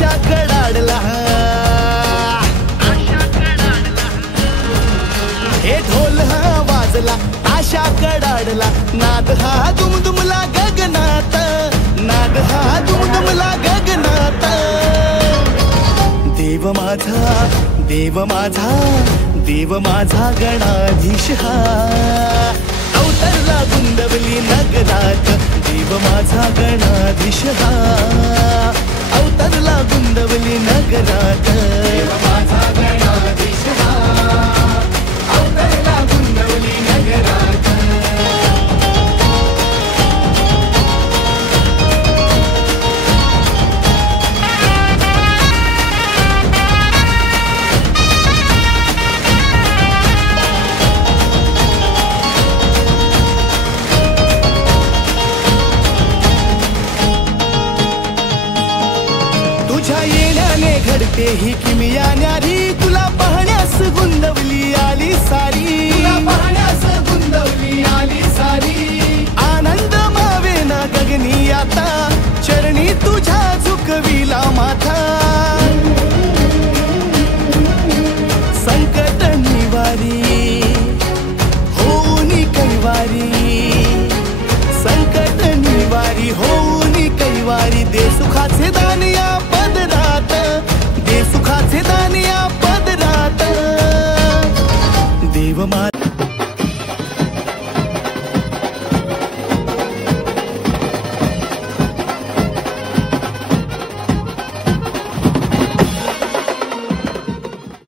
आशा कडाडला, हे ढोल हा वाजला, आशा कडाडला, नाद हा दुमदुमला गगनात, नाद हा दुमदुमला गगनात. देव माझा, देव माझा, देव माझा गणाधीश हा अवतरला गुंदवली नगरात. देव माझा गणाधीश हा अवतरला गुंदवली नगरात. देव माझा गणाधीश हा अवतरला गुंदवली नगरात. तुझ्या येण्याने घडते ही किमिया न्यारी, तुला पाहण्यास गुंदवली आली सारी, तुला पाहण्यास गुंदवली आली सारी. आनंद मावेना गगनी आता चरणी तुझ्या